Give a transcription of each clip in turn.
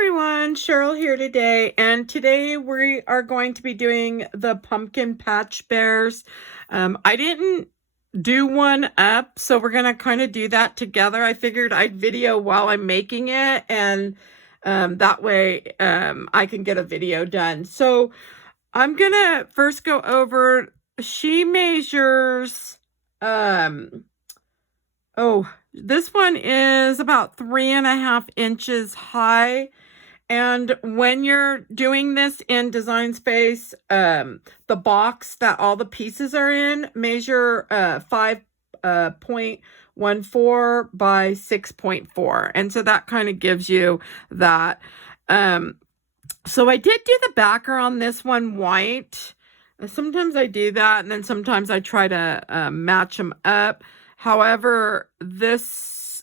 everyone, Cheryl here today, and today we are going to be doing the pumpkin patch bears. I didn't do one up, so we're going to kind of do that together. I figured I'd video while I'm making it, and that way I can get a video done. So I'm going to first go over, she measures, this one is about 3.5 inches high. And when you're doing this in Design Space, the box that all the pieces are in, measure 5.14 by 6.4. And so that kind of gives you that. So I did do the backer on this one white. Sometimes I do that, and then sometimes I try to match them up. However, this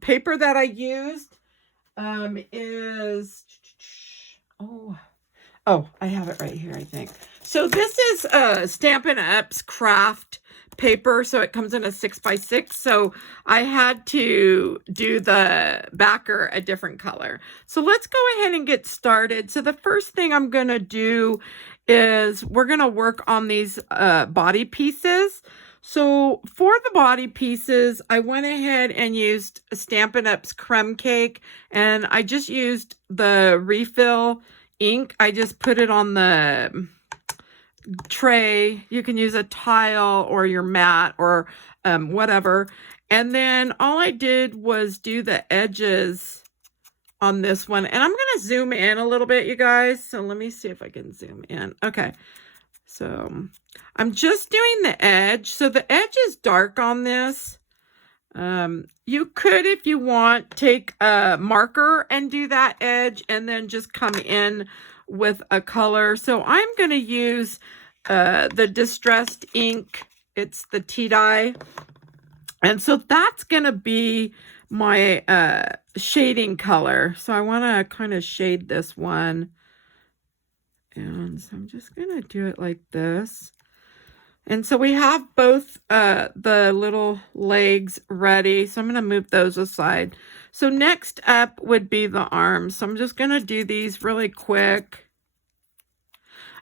paper that I used is, I have it right here, I think. So this is stampinUp's Kraft paper, so it comes in a 6x6. So I had to do the backer a different color. So let's go ahead and get started. So the first thing I'm going to do is we're going to work on these body pieces. So for the body pieces, I went ahead and used stampinUp's crumb cake, and I just used the refill ink. I just put it on the tray. You can use a tile or your mat or whatever. And then all I did was do the edges on this one. And I'm going to zoom in a little bit, you guys. So let me see if I can zoom in. Okay. So I'm just doing the edge. So the edge is dark on this. You could, if you want, take a marker and do that edge and then just come in with a color. So I'm going to use the distressed ink. It's the tea dye. And so that's going to be my shading color. So I want to kind of shade this one. And so I'm just going to do it like this. And so we have both the little legs ready. So I'm going to move those aside. So next up would be the arms. So I'm just going to do these really quick.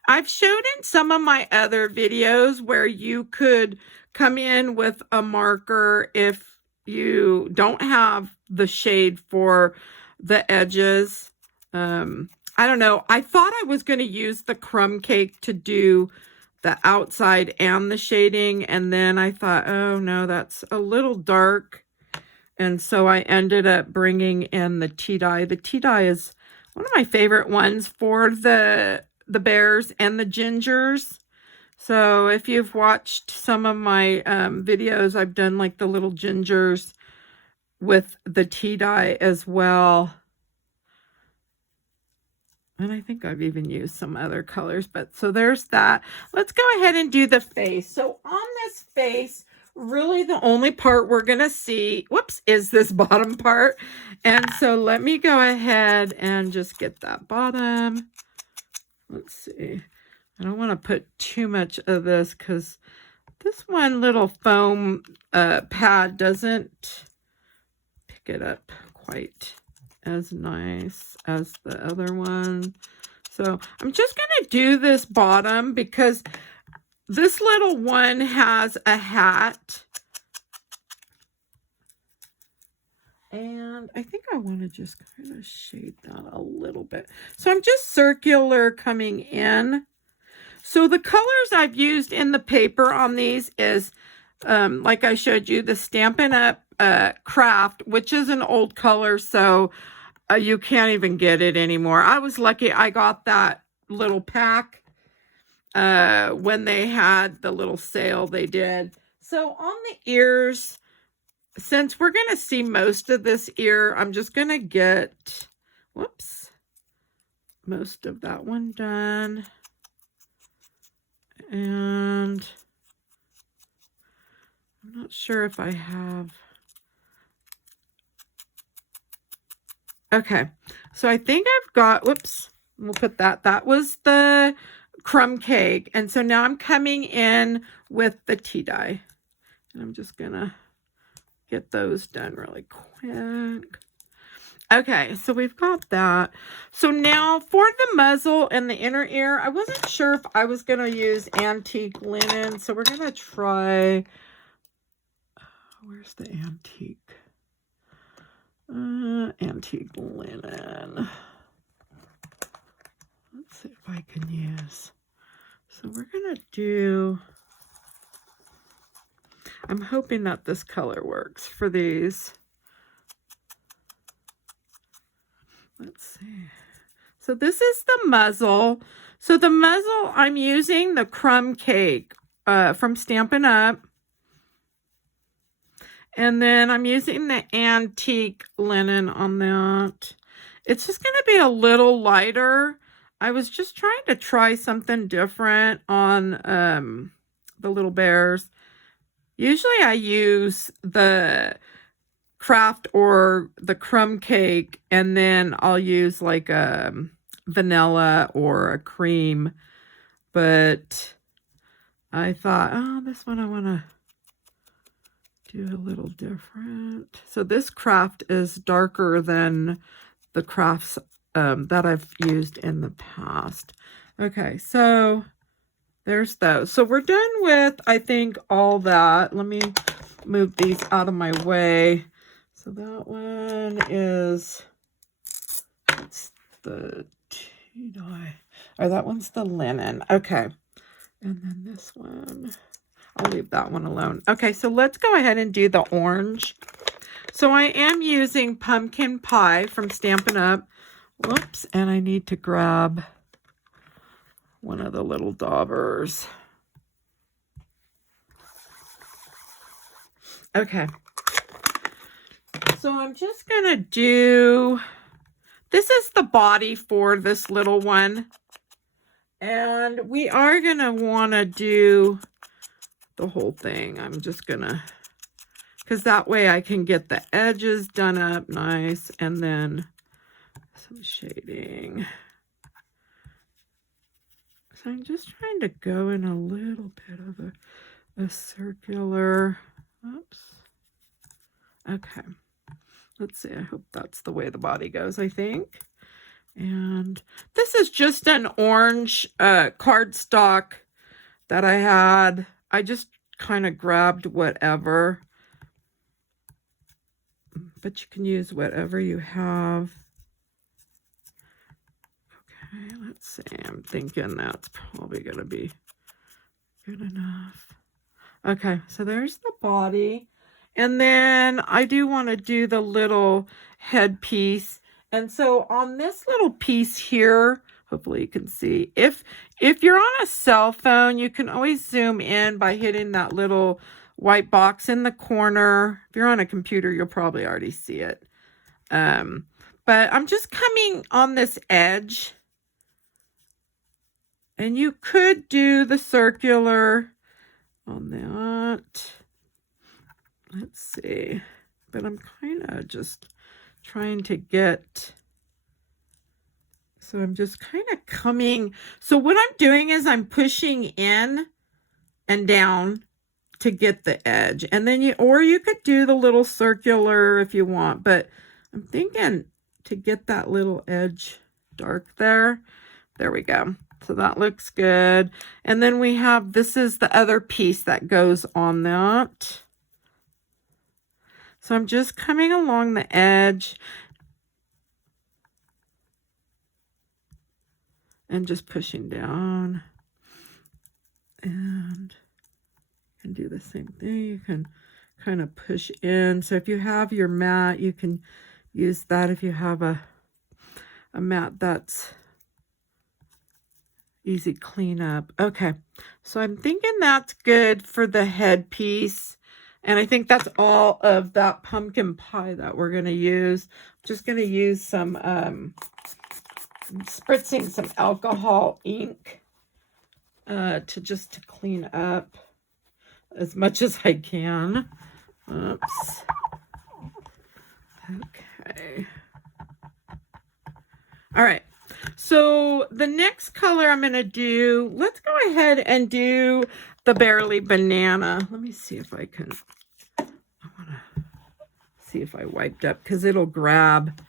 I've showed in some of my other videos where you could come in with a marker if you don't have the shade for the edges. I don't know. I thought I was going to use the crumb cake to do the outside and the shading. And then I thought, oh no, that's a little dark. And so I ended up bringing in the tea dye. The tea dye is one of my favorite ones for the bears and the gingers. So if you've watched some of my videos, I've done like the little gingers with the tea dye as well. And I think I've even used some other colors, but so there's that. Let's go ahead and do the face. So on this face, really the only part we're going to see, is this bottom part. And so let me go ahead and just get that bottom. Let's see. I don't want to put too much of this because this one little foam pad doesn't pick it up quite as nice as the other one. So I'm just going to do this bottom because this little one has a hat. And I think I want to just kind of shade that a little bit. So I'm just circular coming in. So the colors I've used in the paper on these is, like I showed you, the stampinUp Kraft, which is an old color, so you can't even get it anymore. I was lucky I got that little pack when they had the little sale they did. So on the ears, since we're going to see most of this ear, I'm just going to get, most of that one done. And I'm not sure if I have. Okay, so I think I've got, we'll put that. That was the crumb cake. And so now I'm coming in with the tea dye. And I'm just going to get those done really quick. Okay, so we've got that. So now for the muzzle and the inner ear, I wasn't sure if I was going to use antique linen. So we're going to try, where's the antique? Antique linen. Let's see if I can use. So we're going to do, I'm hoping that this color works for these. Let's see. So this is the muzzle. So the muzzle, I'm using the crumb cake from Stampin' Up. And then I'm using the antique linen on that. It's just going to be a little lighter. I was just trying to try something different on the little bears. Usually I use the Kraft or the crumb cake, and then I'll use like a vanilla or a cream. But I thought, oh, this one I want to do a little different. So this Kraft is darker than the Crafts that I've used in the past. Okay, so there's those. So we're done with, I think, all that. Let me move these out of my way. So that one is, it's the tea-dye, or that one's the linen. Okay, and then this one, I'll leave that one alone. Okay, so let's go ahead and do the orange. So I am using pumpkin pie from Stampin' Up. Whoops, and I need to grab one of the little daubers. Okay. So I'm just going to do, this is the body for this little one. And we are going to want to do the whole thing. I'm just going to, because that way I can get the edges done up nice. And then some shading. So I'm just trying to go in a little bit of a circular. Oops. Okay. Let's see. I hope that's the way the body goes, I think. And this is just an orange cardstock that I had. I just kind of grabbed whatever. But you can use whatever you have. Okay, let's see. I'm thinking that's probably going to be good enough. Okay, so there's the body. And then I do want to do the little headpiece. And so on this little piece here, hopefully you can see, if you're on a cell phone, you can always zoom in by hitting that little white box in the corner. If you're on a computer, you'll probably already see it. But I'm just coming on this edge. And you could do the circular on that. Let's see. But I'm kind of just trying to get, so I'm just kind of coming. So what I'm doing is I'm pushing in and down to get the edge. And then you could do the little circular if you want, but I'm thinking to get that little edge dark there. There we go. So that looks good. And then we have, this is the other piece that goes on that. So I'm just coming along the edge and just pushing down. And you can do the same thing. You can kind of push in. So if you have your mat, you can use that if you have a mat that's easy cleanup. Okay, so I'm thinking that's good for the headpiece. And I think that's all of that pumpkin pie that we're going to use. I'm just going to use some, spritzing some alcohol ink to clean up as much as I can. Oops. Okay. All right. So the next color I'm going to do, let's go ahead and do the Barely Banana. Let me see if I can, I want to see if I wiped up because it'll grab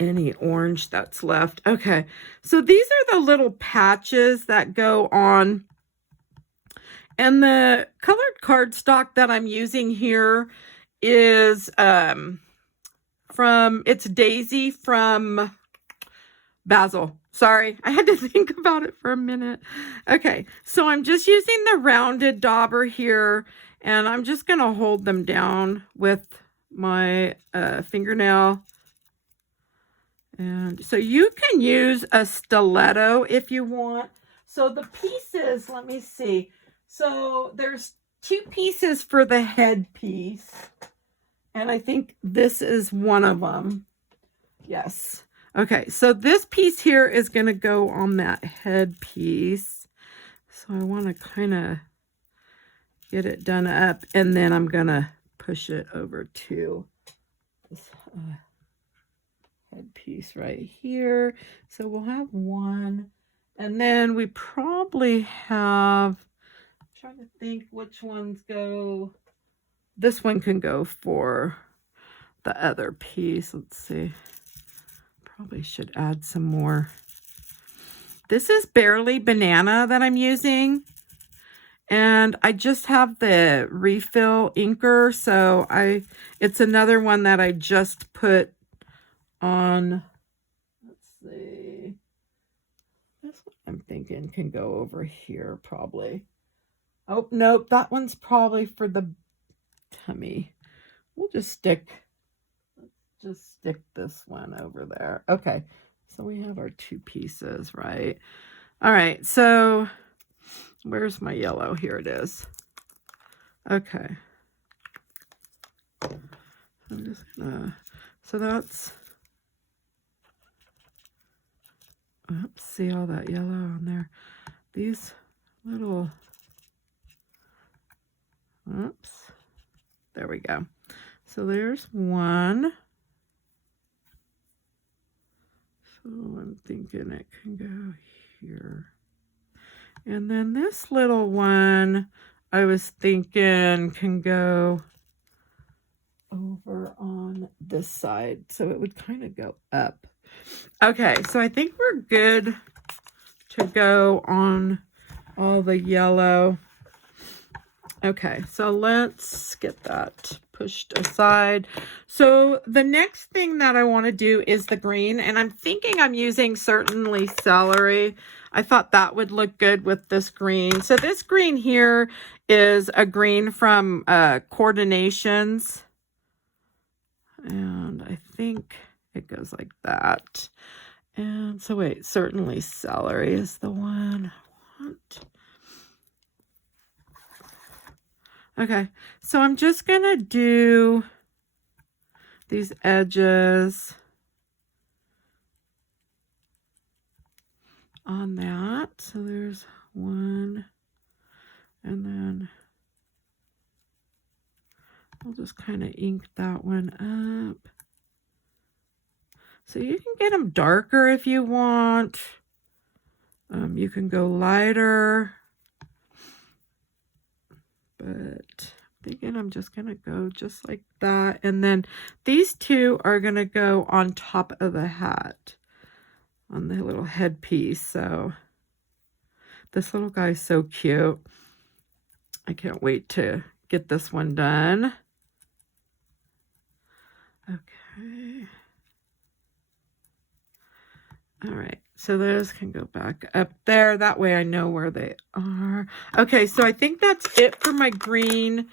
any orange that's left. Okay, so these are the little patches that go on. And the colored cardstock that I'm using here is it's Daisy from Bazzill. Sorry, I had to think about it for a minute. Okay, so I'm just using the rounded dauber here, and I'm just going to hold them down with my fingernail. And so you can use a stiletto if you want. So the pieces, let me see. So there's 2 pieces for the head piece. And I think this is one of them. Yes. Okay, so this piece here is going to go on that head piece. So I want to kind of get it done up, and then I'm going to push it over to this head piece right here. So we'll have one, and then we probably have, I'm trying to think which ones go. This one can go for the other piece. Let's see. Probably should add some more. This is Barely Banana that I'm using. And I just have the refill inker. So it's another one that I just put on. Let's see. This one I'm thinking can go over here probably. Oh, nope. That one's probably for the tummy. We'll just stick this one over there. Okay, so we have our 2 pieces, right? All right, so where's my yellow? Here it is. Okay. I'm just gonna, so that's, oops, see all that yellow on there? These little, oops, there we go. So there's one. So I'm thinking it can go here. And then this little one, I was thinking can go over on this side. So it would kind of go up. Okay, so I think we're good to go on all the yellow. Okay, so let's get that pushed aside. So the next thing that I want to do is the green, and I'm thinking I'm using certainly celery. I thought that would look good with this green. So this green here is a green from Coordinations, and I think it goes like that. And so wait, certainly celery is the one I want. Okay, so I'm just going to do these edges on that. So there's one, and then I'll just kind of ink that one up. So you can get them darker if you want. You can go lighter. But I'm thinking I'm just going to go just like that. And then these 2 are going to go on top of the hat, on the little headpiece. So this little guy's so cute. I can't wait to get this one done. Okay. All right. So those can go back up there. That way I know where they are. Okay, so I think that's it for my green.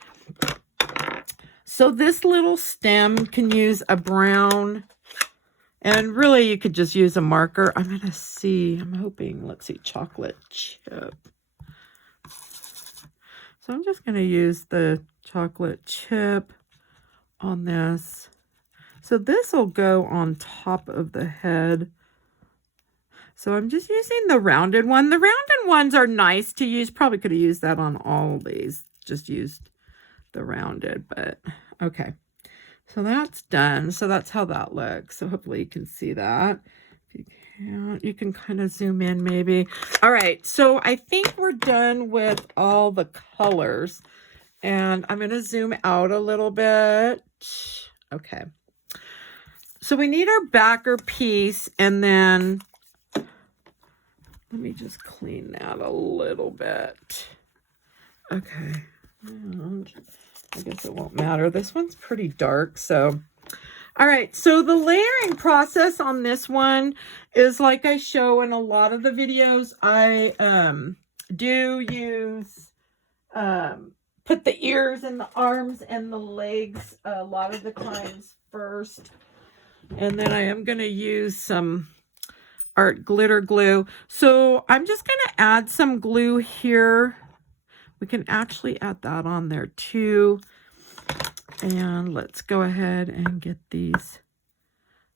So this little stem can use a brown. And really you could just use a marker. I'm going to see. I'm hoping, let's see, chocolate chip. So I'm just going to use the chocolate chip on this. So this will go on top of the head. So I'm just using the rounded one. The rounded ones are nice to use. Probably could have used that on all these. Just used the rounded, but okay. So that's done. So that's how that looks. So hopefully you can see that. If you can't, you can kind of zoom in maybe. All right. So I think we're done with all the colors. And I'm going to zoom out a little bit. Okay. So we need our backer piece, and then let me just clean that a little bit. Okay. And I guess it won't matter. This one's pretty dark, so. All right, so the layering process on this one is like I show in a lot of the videos. I do use, put the ears and the arms and the legs a lot of the times first. And then I am going to use some art glitter glue. So I'm just going to add some glue here. We can actually add that on there too. And let's go ahead and get these,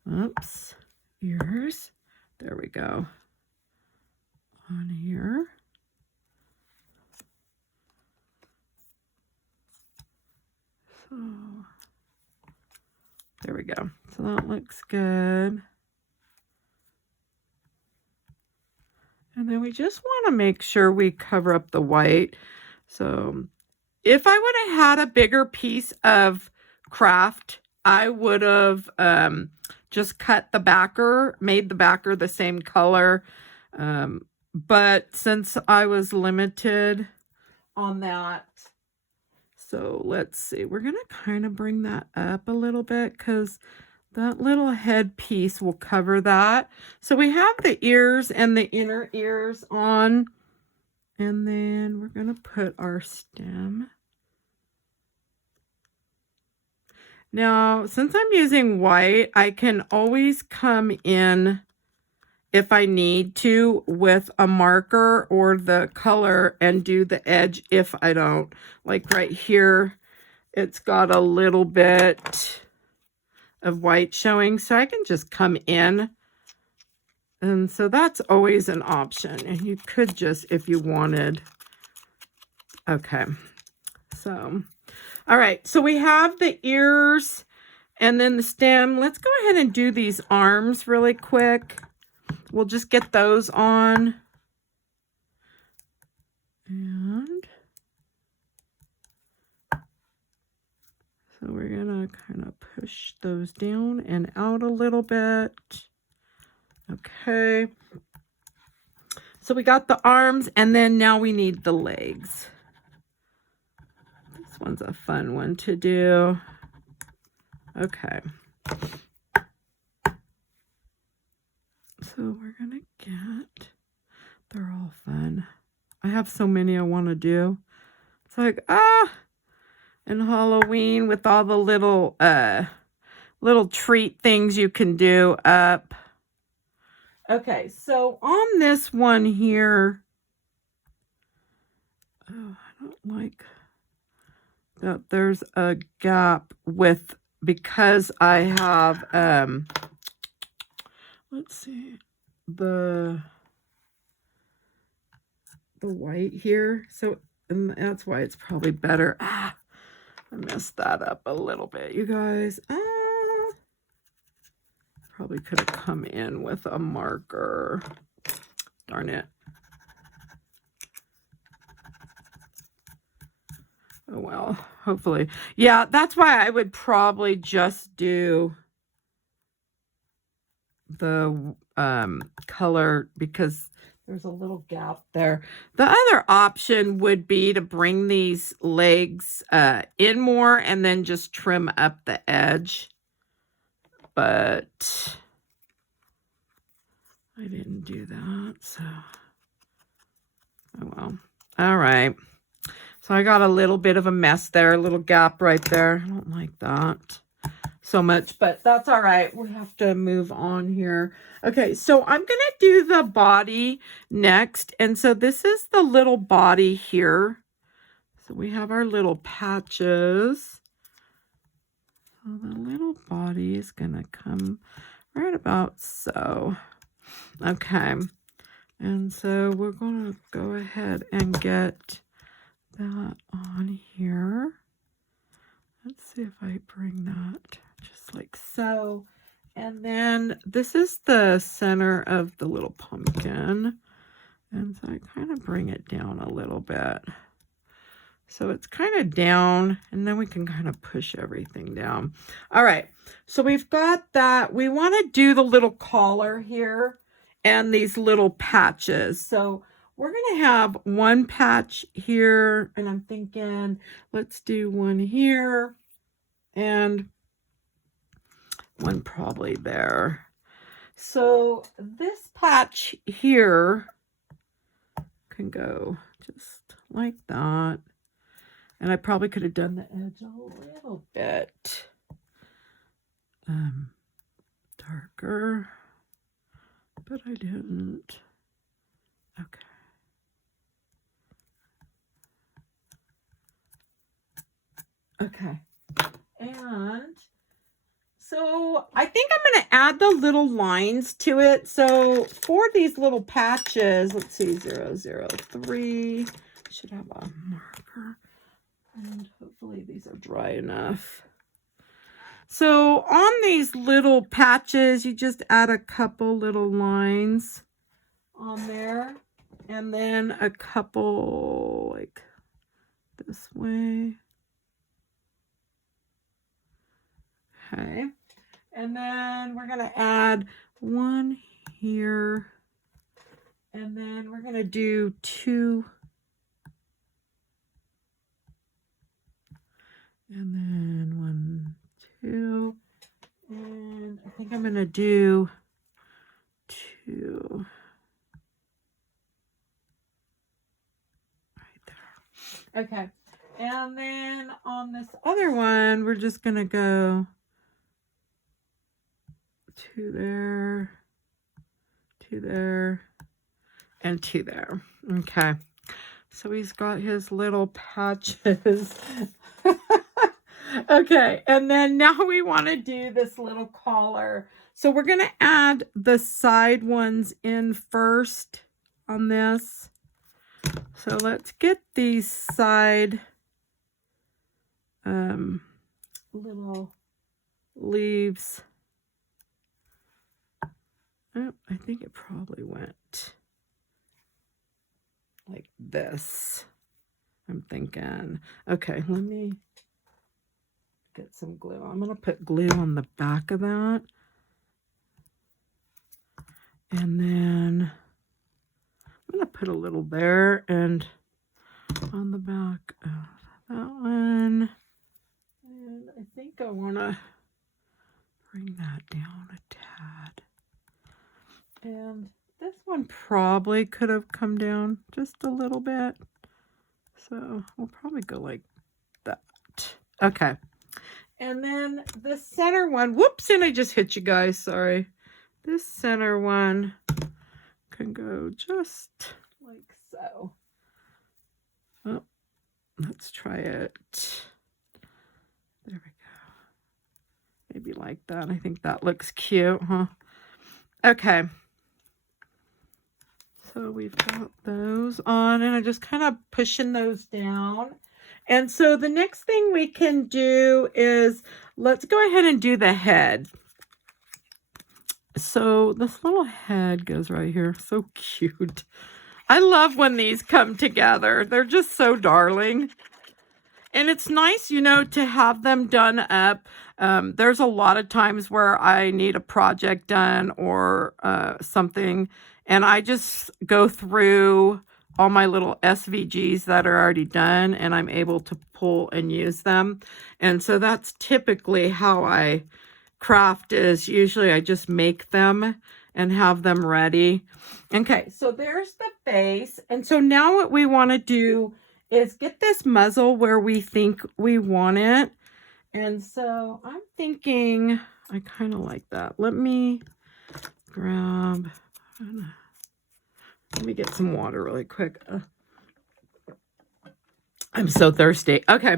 oops, ears. There we go. On here. So, there we go. So that looks good. And then we just want to make sure we cover up the white. So if I would have had a bigger piece of Kraft, I would have just cut the backer, made the backer the same color. But since I was limited on that, so let's see, we're going to kind of bring that up a little bit because that little head piece will cover that. So we have the ears and the inner ears on. And then we're going to put our stem. Now, since I'm using white, I can always come in if I need to with a marker or the color and do the edge if I don't. Like right here, it's got a little bit of white showing, so I can just come in. And so that's always an option. And you could just, if you wanted. Okay. So, all right. So we have the ears and then the stem. Let's go ahead and do these arms really quick. We'll just get those on. And so we're going to kind of push those down and out a little bit. Okay. So we got the arms, and then now we need the legs. This one's a fun one to do. Okay. So we're going to get, they're all fun. I have so many I want to do. It's like, and Halloween with all the little treat things you can do up. Okay, so on this one here, I don't like that there's a gap with, because I have, let's see, the white here. So, and that's why it's probably better. I messed that up a little bit, you guys. Probably could have come in with a marker. Darn it. Oh, well, hopefully. Yeah, that's why I would probably just do the color, because there's a little gap there. The other option would be to bring these legs in more and then just trim up the edge. But I didn't do that, so oh well. All right. So I got a little bit of a mess there, a little gap right there. I don't like that so much, but that's all right. We have to move on here. Okay, so I'm going to do the body next. And so this is the little body here. So we have our little patches. So the little body is going to come right about so. Okay. And so we're going to go ahead and get that on here. Let's see if I bring that just like so. And then this is the center of the little pumpkin. And so I kind of bring it down a little bit. So it's kind of down, and then we can kind of push everything down. All right, so we've got that. We want to do the little collar here and these little patches. So we're going to have one patch here, and I'm thinking let's do one here and one probably there. So this patch here can go just like that. And I probably could have done the edge a little bit darker, but I didn't. Okay. Okay. And so I think I'm going to add the little lines to it. So for these little patches, let's see, 003, should have a marker. And hopefully these are dry enough. So on these little patches, you just add a couple little lines on there. And then a couple like this way. Okay. And then we're going to add one here. And then we're going to do two. And then 1, 2, and I think I'm going to do 2 right there. Okay, and then on this other one, we're just going to go 2 there, 2 there, and 2 there. Okay, so he's got his little patches. Okay, and then now we want to do this little collar. So we're going to add the side ones in first on this. So let's get these side little leaves. Oh, I think it probably went like this. I'm thinking, okay, let me get some glue. I'm going to put glue on the back of that. And then I'm going to put a little there and on the back of that one. And I think I want to bring that down a tad. And this one probably could have come down just a little bit. So we'll probably go like that. Okay. And then the center one, whoops, and I just hit you guys, sorry. This center one can go just like so. Oh, let's try it. There we go. Maybe like that. I think that looks cute, huh? Okay. So we've got those on, and I'm just kind of pushing those down. And so the next thing we can do is, let's go ahead and do the head. So this little head goes right here. So cute. I love when these come together. They're just so darling. And it's nice, you know, to have them done up. There's a lot of times where I need a project done or something, and I just go through all my little SVGs that are already done, and I'm able to pull and use them. And so that's typically how I craft, is usually I just make them and have them ready. Okay, so there's the face. And so now what we want to do is get this muzzle where we think we want it. And so I'm thinking, I kind of like that. Let me grab, let me get some water really quick. I'm so thirsty. Okay.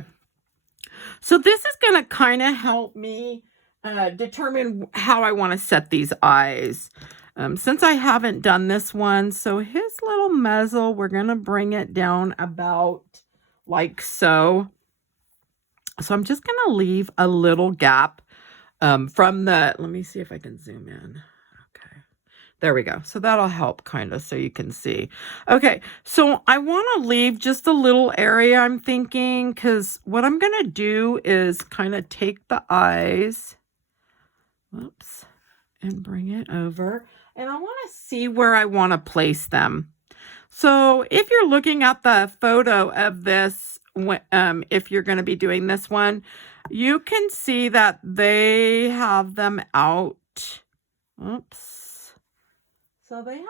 So this is going to kind of help me determine how I want to set these eyes. Since I haven't done this one, so his little muzzle, we're going to bring it down about like so. So I'm just going to leave a little gap from the, let me see if I can zoom in. Okay. There we go. So that'll help kind of so you can see. Okay, so I want to leave just a little area, I'm thinking, because what I'm going to do is kind of take the eyes, whoops, and bring it over. And I want to see where I want to place them. So if you're looking at the photo of this, if you're going to be doing this one, you can see that they have them out. Oops. So they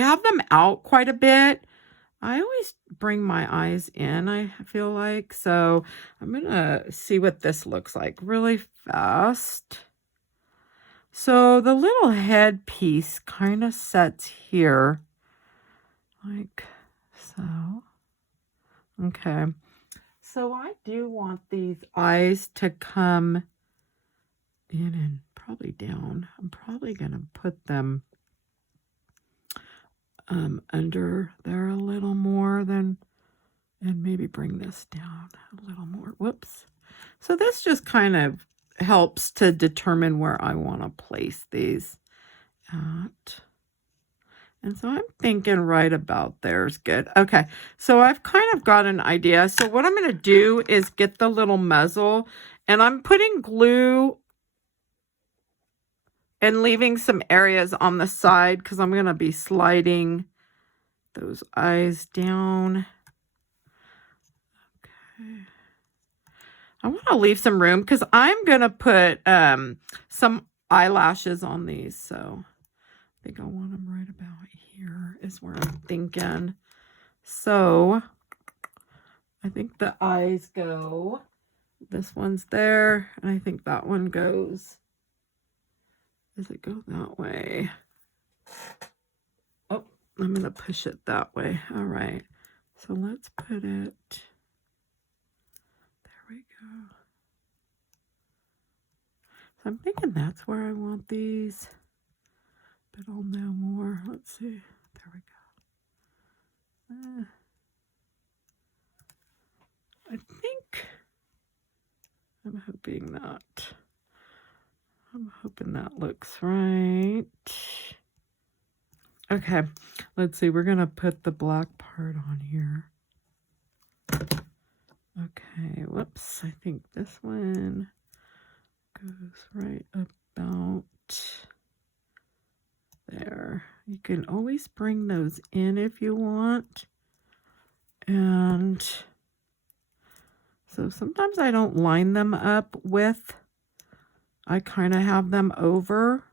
have them out quite a bit. I always bring my eyes in, I feel like. So I'm going to see what this looks like really fast. So the little head piece kind of sets here. Like so. Okay. So I do want these eyes to come in and probably down. I'm probably going to put them under there a little more than, and maybe bring this down a little more. Whoops. So this just kind of helps to determine where I want to place these at. And so I'm thinking right about there is good. Okay, so I've kind of got an idea. So what I'm going to do is get the little muzzle, and I'm putting glue and leaving some areas on the side because I'm going to be sliding those eyes down. Okay. I want to leave some room because I'm going to put some eyelashes on these. So I think I want them right about here is where I'm thinking. So I think the eyes go, this one's there, and I think that one goes, does it go that way? Oh, I'm going to push it that way. All right. So let's put it, there we go. So I'm thinking that's where I want these. But I'll know more. Let's see. There we go. I think I'm hoping that looks right. Okay, let's see. We're going to put the black part on here. Okay, whoops. I think this one goes right about there. You can always bring those in if you want. And so sometimes I don't line them up with, I kind of have them over,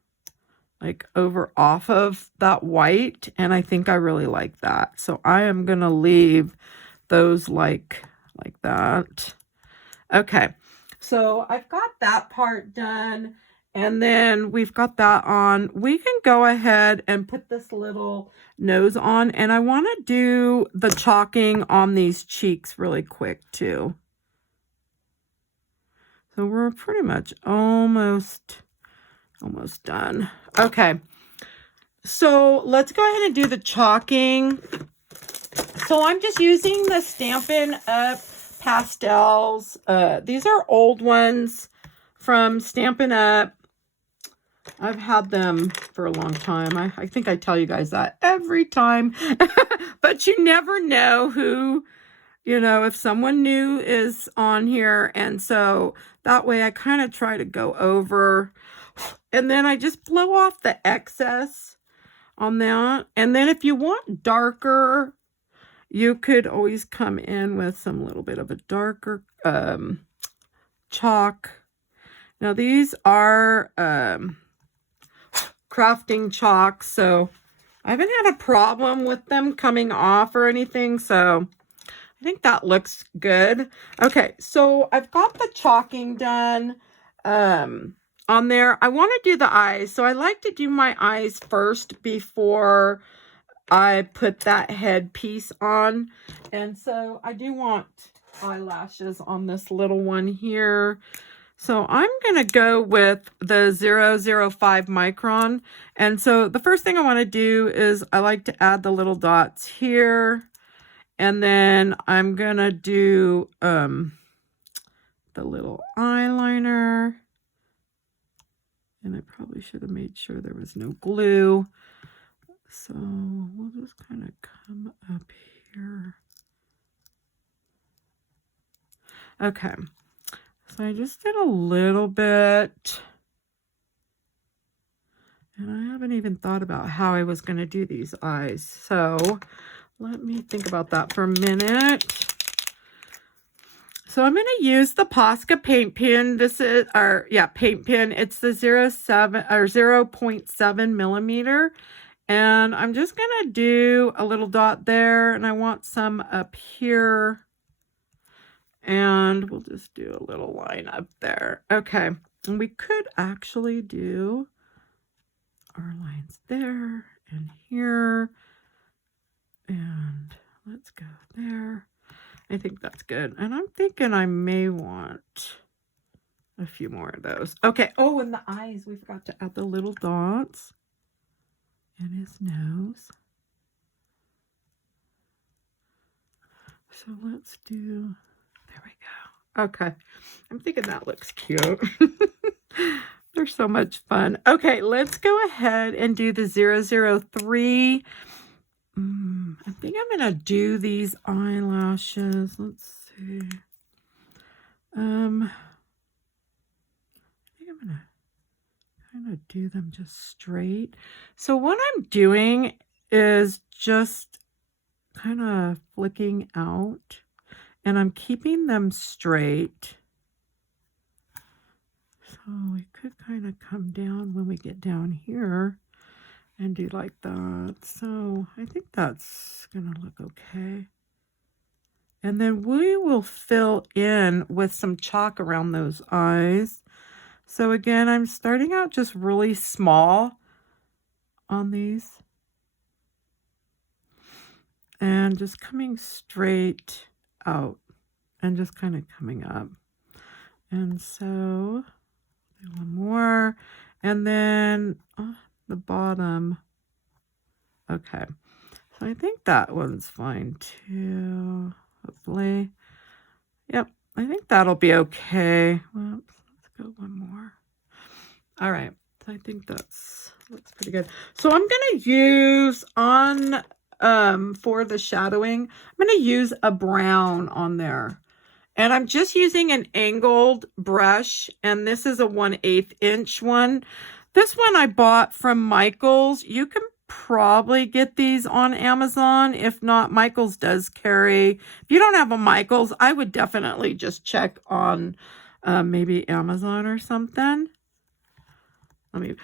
like over off of that white. And I think I really like that. So I am going to leave those like that. Okay. So I've got that part done. And then we've got that on. We can go ahead and put this little nose on. And I want to do the chalking on these cheeks really quick too. So we're pretty much almost done. Okay. So let's go ahead and do the chalking. So I'm just using the Stampin' Up! Pastels. These are old ones from Stampin' Up! I've had them for a long time. I think I tell you guys that every time. But you never know who, if someone new is on here. And so that way I kind of try to go over. And then I just blow off the excess on that. And then if you want darker, you could always come in with some little bit of a darker chalk. Now these are crafting chalk, so I haven't had a problem with them coming off or anything, so I think that looks good. Okay, so I've got the chalking done on there. I want to do the eyes, so I like to do my eyes first before I put that head piece on. And so I do want eyelashes on this little one here. So I'm going to go with the 005 micron. And so the first thing I want to do is I like to add the little dots here. And then I'm going to do the little eyeliner. And I probably should have made sure there was no glue. So we'll just kind of come up here. Okay. So I just did a little bit. And I haven't even thought about how I was going to do these eyes. So let me think about that for a minute. So I'm going to use the Posca paint pen. This is our, paint pen. It's the 0.7 millimeter. And I'm just going to do a little dot there. And I want some up here. And we'll just do a little line up there. Okay. And we could actually do our lines there and here. And let's go there. I think that's good. And I'm thinking I may want a few more of those. Okay. Oh, and the eyes. We forgot to add the little dots in his nose. So let's do, there we go. Okay. I'm thinking that looks cute. They're so much fun. Okay, let's go ahead and do the 003. I think I'm going to do these eyelashes. Let's see. I think I'm going to kind of do them just straight. So what I'm doing is just kind of flicking out, and I'm keeping them straight. So we could kind of come down when we get down here and do like that. So I think that's going to look okay. And then we will fill in with some chalk around those eyes. So again, I'm starting out just really small on these. And just coming straight out and just kind of coming up. And so one more, and then the bottom. Okay, so I think that one's fine too, hopefully. Yep, I think that'll be okay. Whoops, let's go one more. All right, so I think looks pretty good. So I'm gonna use on for the shadowing, I'm gonna use a brown on there. And I'm just using an angled brush, and this is a 1/8 inch one. This one I bought from Michael's. You can probably get these on Amazon. If not, Michael's does carry. If you don't have a Michael's, I would definitely just check on maybe Amazon or something. Let me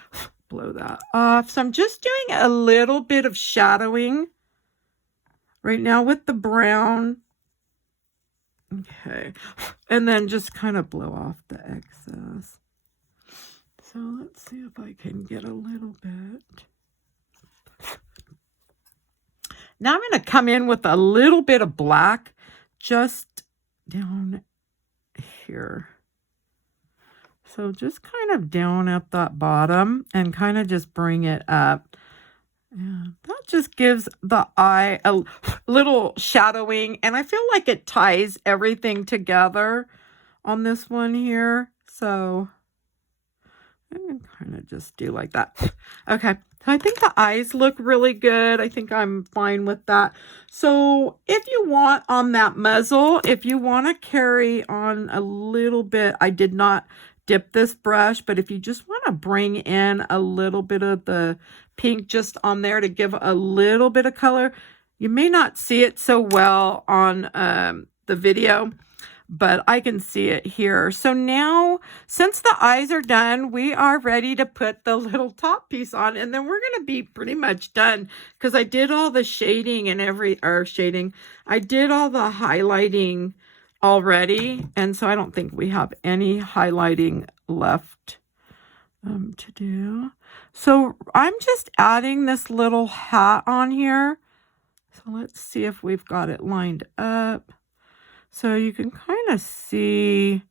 blow that off. So I'm just doing a little bit of shadowing right now with the brown. Okay, and then just kind of blow off the excess. So let's see if I can get a little bit. Now I'm going to come in with a little bit of black just down here. So just kind of down at that bottom and kind of just bring it up. And that just gives the eye a little shadowing, and I feel like it ties everything together on this one here. So I can kind of just do like that. Okay, so I think the eyes look really good. I think I'm fine with that. So if you want on that muzzle, if you want to carry on a little bit, I did not dip this brush, but if you just want to bring in a little bit of the pink just on there to give a little bit of color, you may not see it so well on the video, but I can see it here. So now, since the eyes are done, we are ready to put the little top piece on, and then we're going to be pretty much done because I did all the shading and I did all the highlighting already, and so I don't think we have any highlighting left to do. So I'm just adding this little hat on here. So let's see if we've got it lined up. So you can kind of see,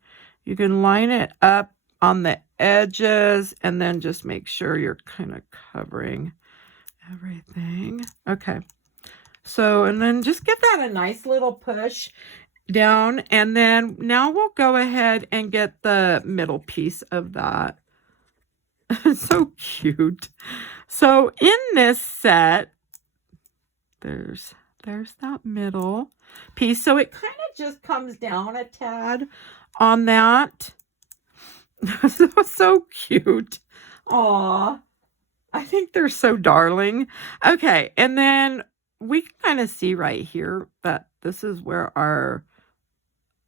you can line it up on the edges and then just make sure you're kind of covering everything. Okay. So, and then just give that a nice little push down, and then now we'll go ahead and get the middle piece of that. So cute. So in this set, there's that middle piece. So it kind of just comes down a tad on that. So cute. Aw. I think they're so darling. Okay, and then we can kind of see right here that this is where our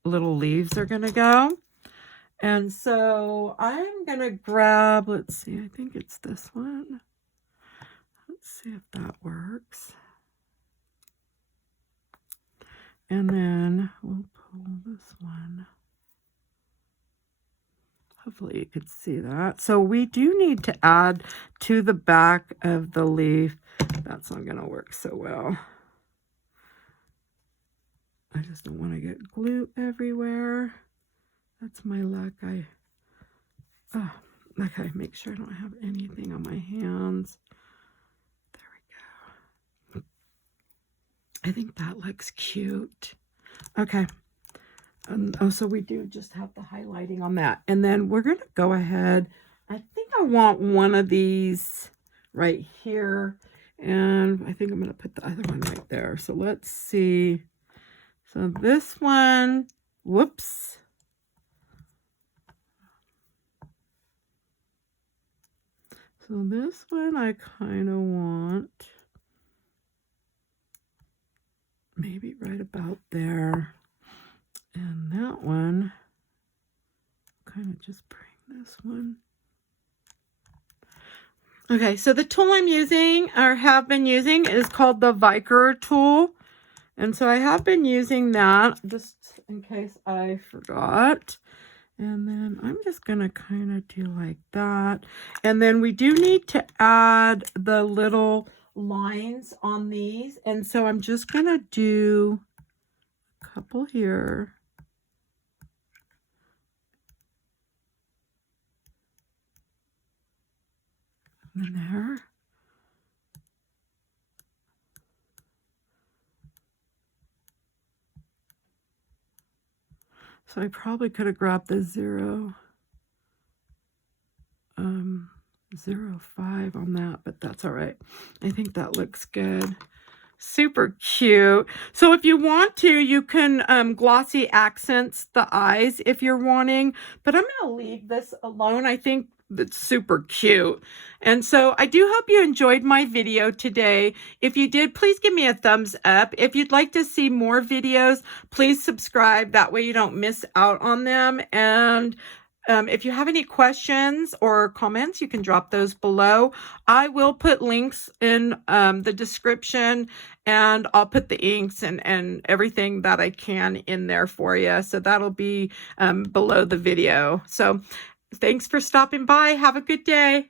little leaves are going to go. And so I'm going to grab, let's see, I think it's this one. Let's see if that works. And then we'll pull this one. Hopefully you could see that. So we do need to add to the back of the leaf. That's not going to work so well. I just don't want to get glue everywhere. That's my luck. Okay, make sure I don't have anything on my hands. There we go. I think that looks cute. Okay. Oh, so we do just have the highlighting on that. And then we're going to go ahead. I think I want one of these right here. And I think I'm going to put the other one right there. So let's see. So this one, whoops. So this one I kind of want maybe right about there. And that one, kind of just bring this one. Okay, so the tool I'm using, or have been using, is called the Viker tool. And so I have been using that just in case I forgot. And then I'm just going to kind of do like that. And then we do need to add the little lines on these. And so I'm just going to do a couple here. And there. So I probably could have grabbed the 0.05 on that, but that's all right. I think that looks good. Super cute. So if you want to, you can glossy accents the eyes if you're wanting, but I'm going to leave this alone. I think that's super cute. And so I do hope you enjoyed my video today. If you did, please give me a thumbs up. If you'd like to see more videos, please subscribe. That way you don't miss out on them. And if you have any questions or comments, you can drop those below. I will put links in the description, and I'll put the inks and everything that I can in there for you. So that'll be below the video. So thanks for stopping by. Have a good day.